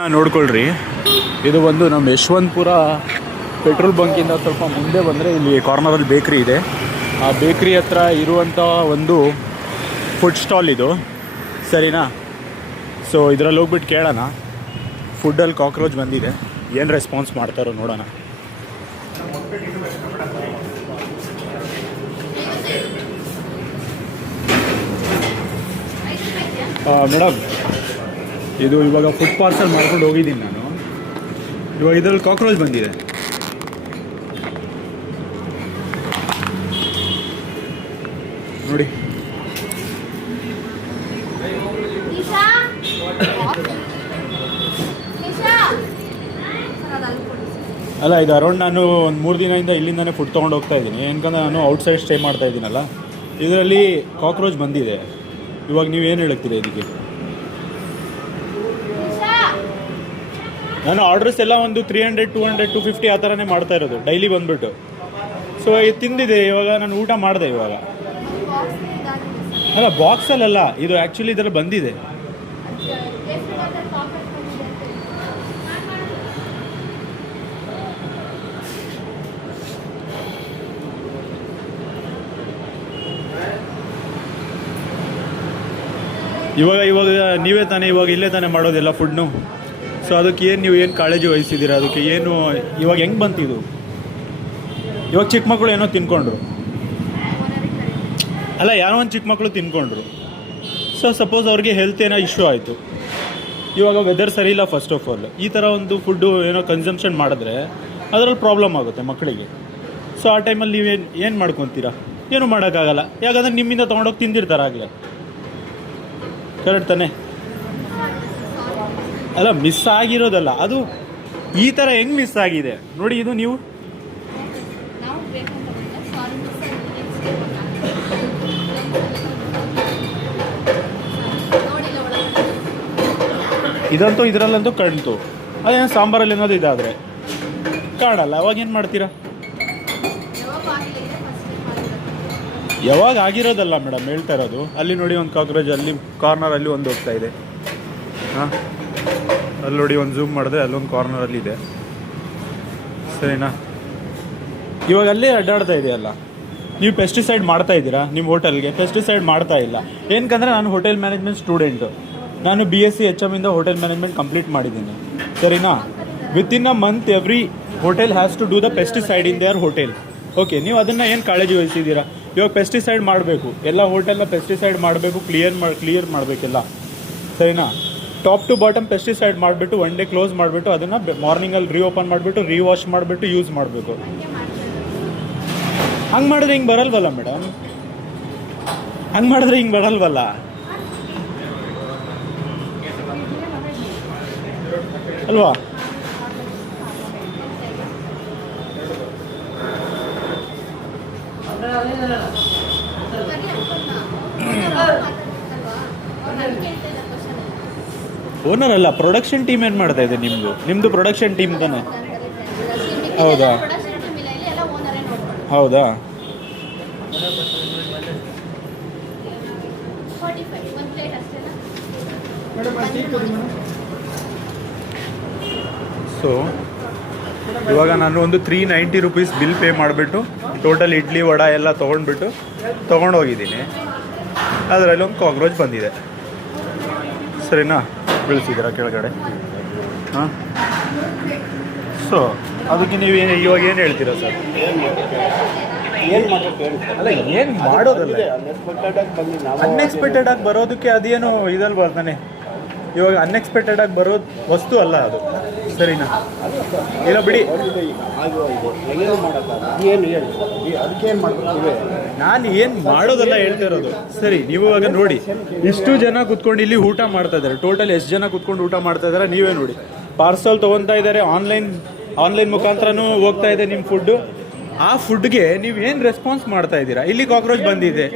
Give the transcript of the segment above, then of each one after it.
ನೋಡ್ಕೊಳ್ರಿ, ಇದು ಒಂದು ನಮ್ಮ ಯಶವಂತಪುರ ಪೆಟ್ರೋಲ್ ಬಂಕಿಂದ ಸ್ವಲ್ಪ ಮುಂದೆ ಬಂದರೆ ಇಲ್ಲಿ ಕಾರ್ನರಲ್ಲಿ ಬೇಕ್ರಿ ಇದೆ. ಆ ಬೇಕ್ರಿ ಹತ್ರ ಇರುವಂಥ ಒಂದು ಫುಡ್ ಸ್ಟಾಲ್ ಇದು, ಸರಿನಾ? ಸೊ ಇದರಲ್ಲಿ ಹೋಗ್ಬಿಟ್ಟು ಕೇಳೋಣ, ಫುಡ್ಡಲ್ಲಿ ಕಾಕ್ರೋಚ್ ಬಂದಿದೆ, ಏನು ರೆಸ್ಪಾನ್ಸ್ ಮಾಡ್ತಾರೋ ನೋಡೋಣ. ಮೇಡಮ್, ಇದು ಇವಾಗ ಫುಡ್ ಪಾರ್ಸಲ್ ಮಾಡ್ಕೊಂಡು ಹೋಗಿದ್ದೀನಿ ನಾನು. ಇವಾಗ ಇದರಲ್ಲಿ ಕಾಕ್ರೋಚ್ ಬಂದಿದೆ. ನೋಡಿ, ಅಲ್ಲ ಇದು ಅರೌಂಡ್ ನಾನು ಒಂದು 3 ದಿನದಿಂದ ಇಲ್ಲಿಂದಾನೇ ಫುಡ್ ತೊಗೊಂಡು ಹೋಗ್ತಾ ಇದ್ದೀನಿ, ಏನಕಂದ್ರೆ ನಾನು ಔಟ್ಸೈಡ್ ಸ್ಟೇ ಮಾಡ್ತಾ ಇದ್ದೀನಲ್ಲ. ಇದರಲ್ಲಿ ಕಾಕ್ರೋಚ್ ಬಂದಿದೆ. ಇವಾಗ ನೀವು ಏನು ಹೇಳ್ತೀರಾ ಇದಕ್ಕೆ? ನಾನು ಆರ್ಡರ್ಸ್ ಎಲ್ಲ ಒಂದು 300, 200, 250 ಆ ಥರನೇ ಮಾಡ್ತಾ ಇರೋದು ಡೈಲಿ ಬಂದುಬಿಟ್ಟು. ಸೊ ಇದು ತಿಂದಿದೆ, ಇವಾಗ ನಾನು ಊಟ ಮಾಡಿದೆ ಇವಾಗ. ಅಲ್ಲ, ಬಾಕ್ಸಲ್ಲ, ಇದು ಆ್ಯಕ್ಚುಲಿ ಇದರಲ್ಲಿ ಬಂದಿದೆ. ಇವಾಗ ನೀವೇ ತಾನೇ ಇಲ್ಲೇ ತಾನೇ ಮಾಡೋದಿಲ್ಲ ಫುಡ್ನು. ಸೊ ಅದಕ್ಕೆ ನೀವು ಏನು ಕಾಳಜಿ ವಹಿಸಿದ್ದೀರಾ? ಅದಕ್ಕೆ ಏನು ಇವಾಗ ಹೆಂಗೆ ಬಂತಿದು? ಇವಾಗ ಚಿಕ್ಕ ಮಕ್ಕಳು ಏನೋ ತಿನ್ಕೊಂಡ್ರು, ಅಲ್ಲ ಯಾರೋ ಒಂದು ಚಿಕ್ಕ ಮಕ್ಕಳು ತಿನ್ಕೊಂಡ್ರು. ಸೊ ಸಪೋಸ್ ಅವ್ರಿಗೆ ಹೆಲ್ತ್ ಏನೋ ಇಶ್ಯೂ ಆಯಿತು, ಇವಾಗ ವೆದರ್ ಸರಿ ಇಲ್ಲ. ಫಸ್ಟ್ ಆಫ್ ಆಲ್ ಈ ಥರ ಒಂದು ಫುಡ್ಡು ಏನೋ ಕನ್ಸಂಪ್ಷನ್ ಮಾಡಿದ್ರೆ ಅದರಲ್ಲಿ ಪ್ರಾಬ್ಲಮ್ ಆಗುತ್ತೆ ಮಕ್ಕಳಿಗೆ. ಸೊ ಆ ಟೈಮಲ್ಲಿ ಏನು ಮಾಡ್ಕೊತೀರಾ? ಏನೂ ಮಾಡೋಕ್ಕಾಗಲ್ಲ, ಯಾಕಂದರೆ ನಿಮ್ಮಿಂದ ತೊಗೊಂಡೋಗಿ ತಿಂದಿರ್ತಾರೆ ಆಗಲೇ. ಕರೆಕ್ಟ್ ತಾನೆ? ಅಲ್ಲ, ಮಿಸ್ ಆಗಿರೋದಲ್ಲ, ಅದು ಈ ಥರ ಹೆಂಗೆ ಮಿಸ್ ಆಗಿದೆ ನೋಡಿ. ಇದು ನೀವು ಇದಂತೂ ಇದರಲ್ಲಂತೂ ಕಣ್ತು, ಅದೇನು ಸಾಂಬಾರಲ್ಲಿ ಏನಾದ್ರು ಇದಾದರೆ ಕಾಣಲ್ಲ. ಅವಾಗ ಏನು ಮಾಡ್ತೀರಾ? ಯಾವಾಗ ಆಗಿರೋದಲ್ಲ ಮೇಡಮ್ ಹೇಳ್ತಾ ಇರೋದು. ಅಲ್ಲಿ ನೋಡಿ ಒಂದು ಕಾಕ್ರೋಚ್, ಅಲ್ಲಿ ಕಾರ್ನರಲ್ಲಿ ಒಂದು ಹೋಗ್ತಾ ಇದೆ. ಹಾಂ, ಅಲ್ಲಿ ನೋಡಿ ಒಂದು ಝೂಮ್ ಮಾಡಿದ್ರೆ ಅಲ್ಲೊಂದು ಕಾರ್ನರಲ್ಲಿ ಇದೆ, ಸರಿನಾ? ಇವಾಗ ಅಲ್ಲೇ ಅಡ್ಡಾಡ್ತಾ ಇದೆಯಲ್ಲ. ನೀವು ಪೆಸ್ಟಿಸೈಡ್ ಮಾಡ್ತಾ ಇದ್ದೀರಾ ನಿಮ್ಮ ಹೋಟೆಲ್ಗೆ? ಪೆಸ್ಟಿಸೈಡ್ ಮಾಡ್ತಾ ಇಲ್ಲ. ಏನಕ್ಕಂದರೆ ನಾನು ಹೋಟೆಲ್ ಮ್ಯಾನೇಜ್ಮೆಂಟ್ ಸ್ಟೂಡೆಂಟು, ನಾನು BSc HM ಇಂದ ಹೋಟೆಲ್ ಮ್ಯಾನೇಜ್ಮೆಂಟ್ ಕಂಪ್ಲೀಟ್ ಮಾಡಿದ್ದೀನಿ, ಸರಿನಾ? Within a month every hotel has to do the pesticide in their hotel. Okay, ನೀವು ಅದನ್ನು ಏನು ಕಾಳಜಿ ವಹಿಸಿದ್ದೀರಾ? ಇವಾಗ ಪೆಸ್ಟಿಸೈಡ್ ಮಾಡಬೇಕು, ಎಲ್ಲ ಹೋಟೆಲ್ನ ಪೆಸ್ಟಿಸೈಡ್ ಮಾಡಬೇಕು, ಕ್ಲಿಯರ್ ಮಾಡಬೇಕೆಲ್ಲ, ಸರಿನಾ? ಟಾಪ್ ಟು ಬಾಟಮ್ ಪೆಸ್ಟಿಸೈಡ್ ಮಾಡಿಬಿಟ್ಟು 1 ಡೇ ಕ್ಲೋಸ್ ಮಾಡಿಬಿಟ್ಟು ಅದನ್ನು ಮಾರ್ನಿಂಗಲ್ಲಿ ರೀಓಪನ್ ಮಾಡಿಬಿಟ್ಟು ರೀವಾಶ್ ಮಾಡಿಬಿಟ್ಟು ಯೂಸ್ ಮಾಡಬೇಕು. ಹಂಗೆ ಮಾಡಿದ್ರೆ ಹಿಂಗೆ ಬರಲ್ವಲ್ಲ ಮೇಡಮ್? ಹಂಗೆ ಮಾಡಿದ್ರೆ ಹಿಂಗೆ ಬರಲ್ವಲ್ಲ? ಅಲ್ವಾ? ಓನರ್ ಅಲ್ಲ, ಪ್ರೊಡಕ್ಷನ್ ಟೀಮ್ ಏನು ಮಾಡ್ತಾ ಇದೆ ನಿಮ್ಮದು ಪ್ರೊಡಕ್ಷನ್ ಟೀಮ್ ತಾನೆ? ಹೌದಾ? ಹೌದಾ? ಸೊ ಇವಾಗ ನಾನು ಒಂದು 390 ರೂಪೀಸ್ ಬಿಲ್ ಪೇ ಮಾಡಿಬಿಟ್ಟು ಟೋಟಲ್ ಇಡ್ಲಿ ವಡ ಎಲ್ಲ ತೊಗೊಂಡೋಗಿದ್ದೀನಿ. ಅದರಲ್ಲಿ ಒಂದು ಕಾಕ್ರೋಚ್ ಬಂದಿದೆ, ಸರಿನಾ? ಬೀಳಿಸಿದ್ದೀರಾ ಕೆಳಗಡೆ? ಹಾಂ. ಸೊ ಅದಕ್ಕೆ ನೀವು ಇವಾಗ ಏನು ಹೇಳ್ತೀರಾ ಸರ್? ಅಲ್ಲ, ಏನು ಮಾಡೋದಲ್ಲ, ಅನ್ಎಕ್ಸ್ಪೆಕ್ಟೆಡ್ ಆಗಿ ಬರೋದಕ್ಕೆ ಅದೇನು ಇದಲ್ಲಿ ಬರ್ತಾನೆ. ಇವಾಗ ಅನ್ಎಕ್ಸ್ಪೆಕ್ಟೆಡ್ ಆಗಿ ಬರೋದು ವಸ್ತು ಅಲ್ಲ ಅದು, ಸರಿನಾ? ಇಲ್ಲ ಬಿಡಿ, ನಾನು ಏನು ಮಾಡೋದಲ್ಲ ಹೇಳ್ತಾ ಇರೋದು. ಸರಿ, ನೀವು ಇವಾಗ ನೋಡಿ, ಇಷ್ಟು ಜನ ಕುತ್ಕೊಂಡು ಇಲ್ಲಿ ಊಟ ಮಾಡ್ತಾ ಇದ್ದಾರೆ. ಟೋಟಲ್ ಎಷ್ಟು ಜನ ಕುತ್ಕೊಂಡು ಊಟ ಮಾಡ್ತಾ ಇದ್ದಾರೆ ನೀವೇ ನೋಡಿ. ಪಾರ್ಸಲ್ ತೊಗೊತಾ ಇದ್ದಾರೆ, ಆನ್ಲೈನ್ ಮುಖಾಂತರನೂ ಹೋಗ್ತಾ ಇದೆ ನಿಮ್ಮ ಫುಡ್ಡು. ಆ ಫುಡ್ಗೆ ನೀವು ಏನು ರೆಸ್ಪಾನ್ಸ್ ಮಾಡ್ತಾ ಇದ್ದೀರಾ? ಇಲ್ಲಿ ಕಾಕ್ರೋಚ್ ಬಂದಿದೆ.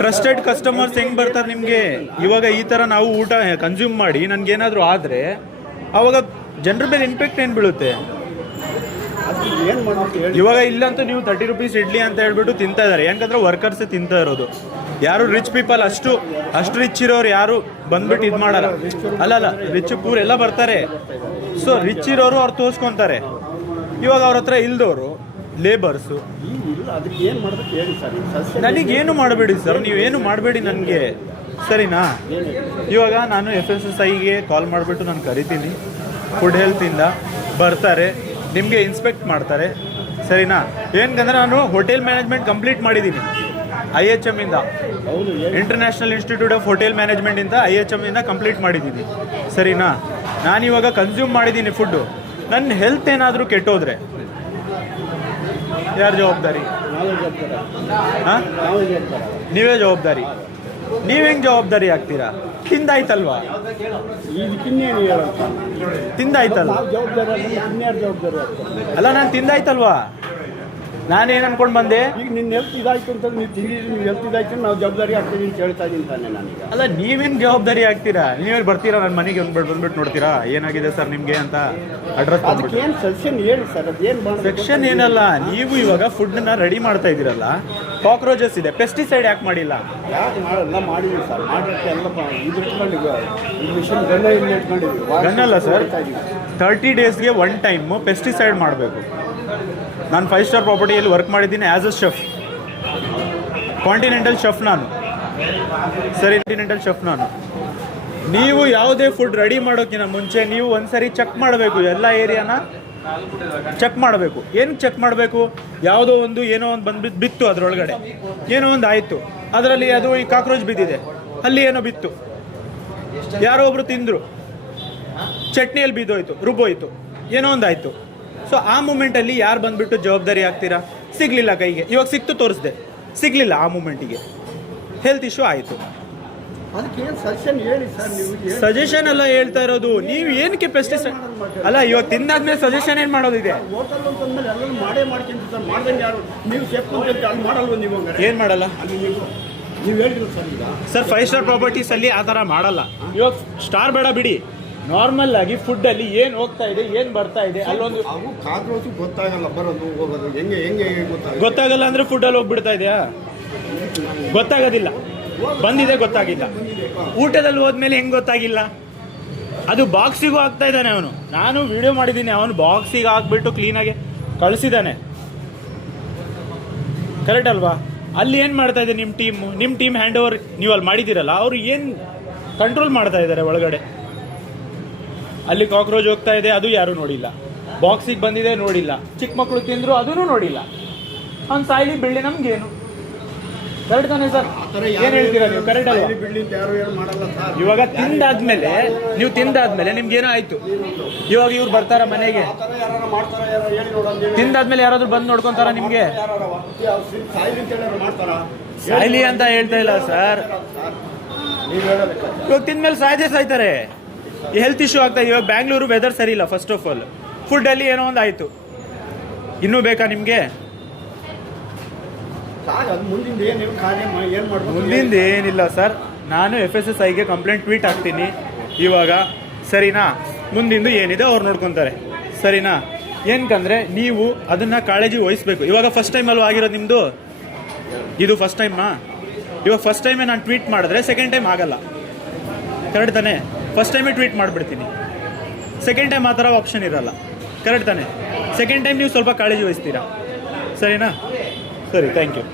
ಟ್ರಸ್ಟೆಡ್ ಕಸ್ಟಮರ್ಸ್ ಹೆಂಗೆ ಬರ್ತಾರೆ ನಿಮಗೆ? ಇವಾಗ ಈ ಥರ ನಾವು ಊಟ ಕನ್ಸ್ಯೂಮ್ ಮಾಡಿ ನನಗೇನಾದರೂ ಆದರೆ ಆವಾಗ ಜನರ ಮೇಲೆ ಇಂಪ್ಯಾಕ್ಟ್ ಏನು ಬೀಳುತ್ತೆ? ಇವಾಗ ಇಲ್ಲಂತೂ ನೀವು 30 ರೂಪೀಸ್ ಇಡ್ಲಿ ಅಂತ ಹೇಳ್ಬಿಟ್ಟು ತಿಂತಾ ಇದ್ದಾರೆ, ಯಾಕಂದ್ರೆ ವರ್ಕರ್ಸೇ ತಿಂತಾ ಇರೋದು. ಯಾರು ರಿಚ್ ಪೀಪಲ್ ಅಷ್ಟು ರಿಚ್ ಇರೋರು ಯಾರು ಬಂದ್ಬಿಟ್ಟು ಇದು ಮಾಡಲ್ಲ. ಅಲ್ಲ ರಿಚ್ ಪೂರ್ ಎಲ್ಲ ಬರ್ತಾರೆ. ಸೊ ರಿಚ್ ಇರೋರು ಅವ್ರು ತೋರಿಸ್ಕೊತಾರೆ. ಇವಾಗ ಅವ್ರ ಹತ್ರ ಇಲ್ದವರು ಲೇಬರ್ಸು. ನನಗೇನು ಮಾಡಬೇಡಿ ಸರ್, ನೀವೇನು ಮಾಡಬೇಡಿ ನನಗೆ, ಸರಿನಾ? ಇವಾಗ ನಾನು FSSAIಗೆ ಕಾಲ್ ಮಾಡಿಬಿಟ್ಟು ನಾನು ಕರಿತೀನಿ. ಫುಡ್ ಹೆಲ್ತಿಂದ ಬರ್ತಾರೆ, ನಿಮಗೆ ಇನ್ಸ್ಪೆಕ್ಟ್ ಮಾಡ್ತಾರೆ, ಸರಿನಾ? ಏನಂದ್ರೆ ನಾನು ಹೋಟೆಲ್ ಮ್ಯಾನೇಜ್ಮೆಂಟ್ ಕಂಪ್ಲೀಟ್ ಮಾಡಿದ್ದೀನಿ IHM ಇಂದ, ಇಂಟರ್ನ್ಯಾಷನಲ್ ಇನ್ಸ್ಟಿಟ್ಯೂಟ್ ಆಫ್ ಹೋಟೆಲ್ ಮ್ಯಾನೇಜ್ಮೆಂಟಿಂದ IHM ಇಂದ ಕಂಪ್ಲೀಟ್ ಮಾಡಿದ್ದೀನಿ, ಸರಿನಾ? ನಾನಿವಾಗ ಕನ್ಸ್ಯೂಮ್ ಮಾಡಿದ್ದೀನಿ ಫುಡ್ಡು. ನನ್ನ ಹೆಲ್ತ್ ಏನಾದರೂ ಕೆಟ್ಟೋದ್ರೆ ಯಾರು ಜವಾಬ್ದಾರಿ? ಹಾಂ, ನೀವೇ ಜವಾಬ್ದಾರಿ. ನೀವೇಂಗೆ ಜವಾಬ್ದಾರಿ ಆಗ್ತೀರಾ? ತಿಂದಾಯ್ತಲ್ವಾ? ತಿಂದಾಯ್ತಲ್ಲ? ಅಲ್ಲ, ನಾನು ತಿಂದಾಯ್ತಲ್ವಾ? ನಾನೇನು ಅನ್ಕೊಂಡು ಬಂದೆ? ಈಗ ನಿನ್ನ ಹೆಲ್ತ್ ಇದಾಯ್ತು ಅಂತ ನೀವು ತಿಂದಿದ್ದು, ನೀವು ಹೆಲ್ತ್ ಇದಾಯ್ತು ನಾವು ಜವಾಬ್ದಾರಿ ಆಗ್ತೀವಿ ಅಂತ ಹೇಳ್ತಾ ಇದ್ದೀನಿ ತಾನೆ ನನಗೆ. ಅಲ್ಲ, ನೀವೇನು ಜವಾಬ್ದಾರಿ ಆಗ್ತೀರಾ? ನೀವೇ ಬರ್ತೀರಾ ನನ್ನ ಮನೆಗೆ ಬಂದ್ಬಿಟ್ಟು ನೋಡ್ತೀರಾ ಏನಾಗಿದೆ ಸರ್ ನಿಮಗೆ ಅಂತ ಅಡ್ರೆಸ್ ಅದಕ್ಕೆ ಏನು ಸೆಕ್ಷನ್ ಹೇಳಿ ಸರ್, ಅದೇನು ಸೆಕ್ಷನ್ ಏನಲ್ಲ. ನೀವು ಇವಾಗ ಫುಡ್ನ ರೆಡಿ ಮಾಡ್ತಾ ಇದ್ದೀರಲ್ಲ, ಕಾಕ್ರೋಚಸ್ ಇದೆ, ಪೆಸ್ಟಿಸೈಡ್ ಯಾಕೆ ಮಾಡಿಲ್ಲ? ಯಾಕೆ ಮಾಡಲ್ಲ? ಮಾಡಿದ್ವಿ ಸರ್, ಮಾಡೋಕ್ಕೆ ಎಲ್ಲ ಇದು ಇಟ್ಕೊಂಡಿದ್ವಿ, ಮಿಷನ್ ಗನ್ನ ಇಲ್ಲಿ ಇಟ್ಕೊಂಡಿದ್ವಿ. ಗನ್ನಲ್ಲ ಸರ್, 30 ಡೇಸ್ಗೆ 1 ಟೈಮು ಪೆಸ್ಟಿಸೈಡ್ ಮಾಡಬೇಕು. ನಾನು 5 ಸ್ಟಾರ್ ಪ್ರಾಪರ್ಟಿಯಲ್ಲಿ ವರ್ಕ್ ಮಾಡಿದ್ದೀನಿ as a chef, continental chef ನಾನು, ಸರಿ, ಕಾಂಟಿನೆಂಟಲ್ ಶೆಫ್ ನಾನು. ನೀವು ಯಾವುದೇ ಫುಡ್ ರೆಡಿ ಮಾಡೋಕ್ಕಿಂತ ಮುಂಚೆ ನೀವು ಒಂದ್ಸರಿ ಚೆಕ್ ಮಾಡಬೇಕು, ಎಲ್ಲ ಏರಿಯಾನ ಚೆಕ್ ಮಾಡಬೇಕು. ಏನಕ್ಕೆ ಚೆಕ್ ಮಾಡಬೇಕು? ಯಾವುದೋ ಒಂದು ಏನೋ ಒಂದು ಬಂದ್ಬಿಟ್ಟು ಬಿತ್ತು, ಅದರೊಳಗಡೆ ಏನೋ ಒಂದು ಆಯಿತು, ಅದರಲ್ಲಿ ಅದು ಈ ಕಾಕ್ರೋಚ್ ಬಿದ್ದಿದೆ, ಅಲ್ಲಿ ಏನೋ ಬಿತ್ತು, ಯಾರೋ ಒಬ್ರು ತಿಂದರು, ಚಟ್ನಿಯಲ್ಲಿ ಬಿದ್ದೋಯ್ತು, ರುಬ್ಬೋಯ್ತು, ಏನೋ ಒಂದು ಆಯಿತು. ಸೊ ಆ ಮೂಮೆಂಟಲ್ಲಿ ಯಾರು ಬಂದುಬಿಟ್ಟು ಜವಾಬ್ದಾರಿ ಆಗ್ತೀರಾ? ಸಿಗಲಿಲ್ಲ ಕೈಗೆ, ಇವಾಗ ಸಿಕ್ತು ತೋರಿಸ್ದೆ, ಸಿಗಲಿಲ್ಲ, ಆ ಮೂಮೆಂಟಿಗೆ ಹೆಲ್ತ್ ಇಶ್ಯೂ ಆಯಿತು. ಅದಕ್ಕೆ ಏನು ಸಜೆಷನ್ ಹೇಳಿ ಸರ್. ನೀವು ಸಜೆಷನ್ ಎಲ್ಲ ಹೇಳ್ತಾ ಇರೋದು, ನೀವು ಏನಕ್ಕೆ ಪೆಸ್ಟಿಸೈಡ್ ಅಲ್ಲ, ಇವಾಗ ತಿಂದಾದ್ಮೇಲೆ ಸಜೆಷನ್ ಏನು ಮಾಡೋದಿದೆ? ಹೋಟೆಲ್ ಅಂತಂದ್ಮೇಲೆ ಎಲ್ಲರೂ ಮಾಡೇ ಮಾಡ್ಕೊಂತ ಸರ್, ಮಾಡ್ದಂಗೆ ಯಾರು ನೀವು ಶೆಫ್ ಅಂತ ಅಲ್ಲಿ ಮಾಡಲ್ವ ನೀವು? ಏನು ಮಾಡಲ್ಲ? ಅಲ್ಲಿ ನೀವು ಹೇಳಿದ್ರು ಸರ್. ಈಗ ಸರ್ 5 ಸ್ಟಾರ್ ಪ್ರಾಪರ್ಟೀಸಲ್ಲಿ ಆ ಥರ ಮಾಡಲ್ಲ. ಇವಾಗ ಸ್ಟಾರ್ ಬೇಡ ಬಿಡಿ, ನಾರ್ಮಲ್ ಆಗಿ ಫುಡ್ಡಲ್ಲಿ ಏನು ಹೋಗ್ತಾ ಇದೆ, ಏನು ಬರ್ತಾ ಇದೆ, ಅಲ್ಲೊಂದು ಅವು ಕಾಕ್ರೋಚು ಗೊತ್ತಾಗಲ್ಲ, ಬರೋದು ಹೋಗೋದು ಹೆಂಗೆ ಗೊತ್ತಾಗಲ್ಲ ಅಂದರೆ ಫುಡ್ಡಲ್ಲಿ ಹೋಗ್ಬಿಡ್ತಾ ಇದೆಯಾ? ಗೊತ್ತಾಗೋದಿಲ್ಲ, ಬಂದಿದೆ ಗೊತ್ತಾಗಿಲ್ಲ. ಊಟದಲ್ಲಿ ಹೋದ್ಮೇಲೆ ಹೆಂಗೆ ಗೊತ್ತಾಗಿಲ್ಲ? ಅದು ಬಾಕ್ಸಿಗೂ ಹಾಕ್ತಾ ಇದ್ದಾನೆ ಅವನು. ನಾನು ವಿಡಿಯೋ ಮಾಡಿದ್ದೀನಿ, ಅವನು ಬಾಕ್ಸಿಗೆ ಹಾಕ್ಬಿಟ್ಟು ಕ್ಲೀನಾಗಿ ಕಳಿಸಿದ್ದಾನೆ, ಕರೆಕ್ಟ್ ಅಲ್ವಾ? ಅಲ್ಲಿ ಏನು ಮಾಡ್ತಾ ಇದೆ ನಿಮ್ಮ ಟೀಮ್ ಹ್ಯಾಂಡ್ ಓವರ್ ನೀವು ಅಲ್ಲಿ ಮಾಡಿದ್ದೀರಲ್ಲ, ಅವರು ಏನು ಕಂಟ್ರೋಲ್ ಮಾಡ್ತಾ ಇದ್ದಾರೆ ಒಳಗಡೆ? ಅಲ್ಲಿ ಕಾಕ್ರೋಚ್ ಹೋಗ್ತಾ ಇದೆ, ಅದು ಯಾರೂ ನೋಡಿಲ್ಲ. ಬಾಕ್ಸಿಗೆ ಬಂದಿದೆ ನೋಡಿಲ್ಲ, ಚಿಕ್ಕ ಮಕ್ಕಳು ತಿಂದರು ಅದೂ ನೋಡಿಲ್ಲ. ಅವ್ನು ಸಾಯ್ಲಿ ಬೆಳ್ಳಿ, ನಮ್ಗೇನು? ಕರೆಕ್ಟ್ ತಾನೇ ಸರ್? ಏನು ಹೇಳ್ತೀರಾ ನೀವು? ಕರೆಕ್ಟ್ ಅಲ್ವಾ? ಇವಾಗ ತಿಂದಾದ್ಮೇಲೆ ನಿಮ್ಗೇನೋ ಆಯ್ತು, ಇವಾಗ ಇವ್ರು ಬರ್ತಾರ ಮನೆಗೆ, ತಿಂದಾದ್ಮೇಲೆ ಯಾರಾದ್ರೂ ಬಂದು ನೋಡ್ಕೊಂತಾರ ನಿಮ್ಗೆ? ಸಾಯ್ಲಿ ಅಂತ ಹೇಳ್ತಾ ಇಲ್ಲ ಸರ್, ಇವಾಗ ತಿಂದ್ಮೇಲೆ ಸಾಯ್ತಾರೆ, ಹೆಲ್ತ್ ಇಶ್ಯೂ ಆಗ್ತಾ ಇದೆ. ಇವಾಗ ಬ್ಯಾಂಗ್ಳೂರು ವೆದರ್ ಸರಿ ಇಲ್ಲ, ಫಸ್ಟ್ ಆಫ್ ಆಲ್ ಫುಡ್ಡಲ್ಲಿ ಏನೋ ಒಂದು ಆಯಿತು, ಇನ್ನೂ ಬೇಕಾ ನಿಮಗೆ? ಮುಂದಿಂದ ಏನಿಲ್ಲ ಸರ್, ನಾನು FSSAIಗೆ ಕಂಪ್ಲೇಂಟ್ ಟ್ವೀಟ್ ಹಾಕ್ತೀನಿ ಇವಾಗ, ಸರಿನಾ? ಮುಂದಿಂದು ಏನಿದೆ ಅವ್ರು ನೋಡ್ಕೊತಾರೆ, ಸರಿನಾ? ಏನಕ್ಕಂದರೆ ನೀವು ಅದನ್ನು ಕಾಳಜಿ ವಹಿಸ್ಬೇಕು. ಇವಾಗ ಫಸ್ಟ್ ಟೈಮ್ ಅಲ್ವಾ ಆಗಿರೋದು ನಿಮ್ಮದು? ಇದು ಫಸ್ಟ್ ಟೈಮ್ನಾ? ಇವಾಗ ಫಸ್ಟ್ ಟೈಮೇ ನಾನು ಟ್ವೀಟ್ ಮಾಡಿದ್ರೆ ಸೆಕೆಂಡ್ ಟೈಮ್ ಆಗಲ್ಲ, ಕರೆಕ್ಟ್ ತಾನೆ? ಫಸ್ಟ್ ಟೈಮೇ ಟ್ವೀಟ್ ಮಾಡಿಬಿಡ್ತೀನಿ, ಸೆಕೆಂಡ್ ಟೈಮ್ ಆ ಥರ ಆಪ್ಷನ್ ಇರಲ್ಲ, ಕರೆಕ್ಟ್ ತಾನೆ? ಸೆಕೆಂಡ್ ಟೈಮ್ ನೀವು ಸ್ವಲ್ಪ ಕಾಳಜಿ ವಹಿಸ್ತೀರಾ, ಸರಿನಾ? ಸರಿ, ಥ್ಯಾಂಕ್ ಯು.